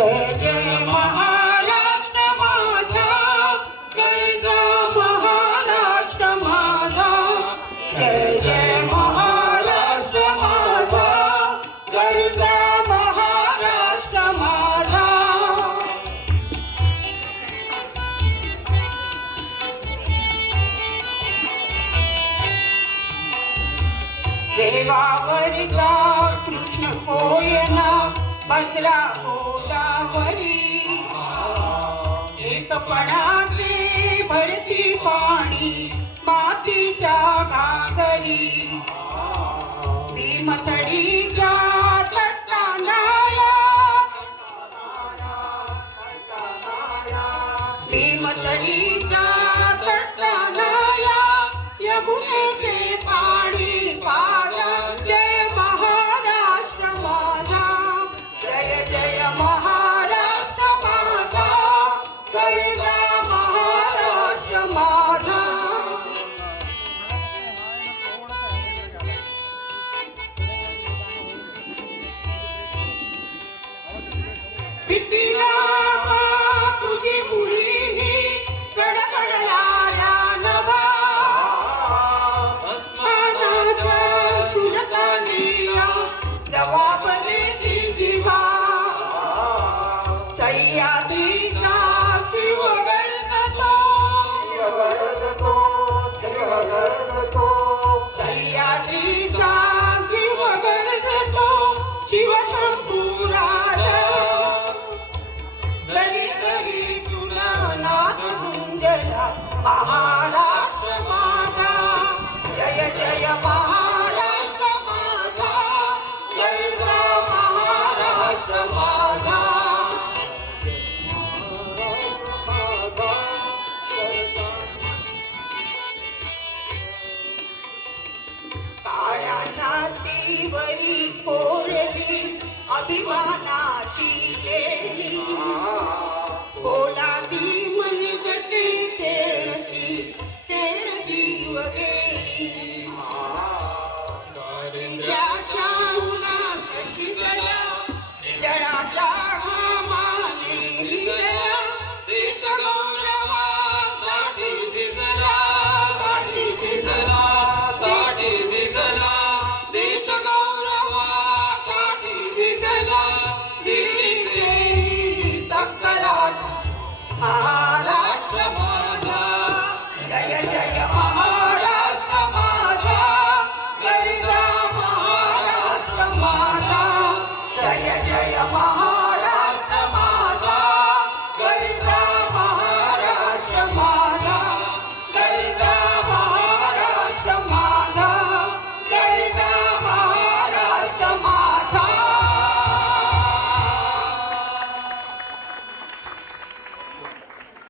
जय जय महाराष्ट्र माझा, जय जय महाराष्ट्र माझा, जय जय महाराष्ट्र माझा, जय जय महाराष्ट्र माझा. देवावरचा कृष्ण कोयना भद्रा गोदावरी, एकपणाचे भरती पाणी मातीच्या घागरी. भीमथडीच्या तटानाया, भीमथडीच्या तटानाया यमुनेचे पाणी पाजा. जय महाराष्ट्र माझा, जय जय महाराष्ट्र माझा, जय जय महाराष्ट्र माझा. पितिरा तुझी मुली ही कडकडणाऱ्या नभा, अस्मानाच्या सुरतानीला जवाब देती जिव्हा. सह्याद्रीचा शिव गरजतो, सह्याद्रीचा शिव गरजतो, शिवशंभू राजा. तरी तरी तुला नाद गुंजला महाराष्ट्र माझा, जय जय महाराष्ट्र माझा, जय जय महाराष्ट्र माझा. काळ्या छातीवरी कोरली अभिमानाची लेणी, पोलादी मनगटे खेळती खेळती वगैरे. दारिद्र्याच्या उन्हात शिजला, जळाचा घामाने भिजला, देश गौरवासाठी झिजला, साठी झिजला, साठी झिजला, देश गौरवासाठी झिजला. दिल्लीचे तक्रार महाराष्ट्र माझा, जय जय महाराष्ट्र माझा, जय जय महाराष्ट्र माझा, जय जय महाराष्ट्र.